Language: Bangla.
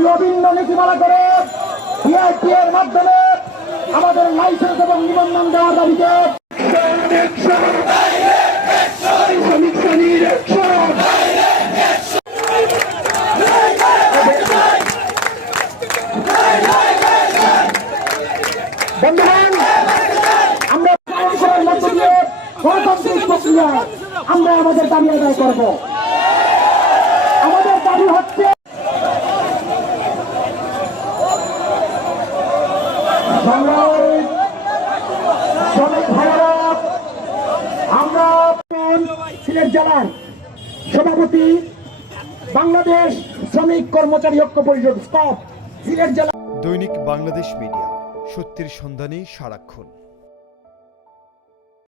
একটি অভিন্ন নীতিমালা করে সিআইপি এর মাধ্যমে আমাদের লাইসেন্স এবং নিবন্ধন দেওয়ার দাবিতে বন্ধুগণ, আমরা মধ্য দিয়ে গণতান্ত্রিক প্রক্রিয়ায় আমরা আমাদের দাবি আদায় করব। আমাদের দাবি হচ্ছে আমরা সিলেট জেলার সভাপতি বাংলাদেশ শ্রমিক কর্মচারী ঐক্য পরিষদ স্কপ সিলেট জেলা। দৈনিক বাংলাদেশ মিডিয়া, সত্যের সন্ধানে সারাক্ষণ।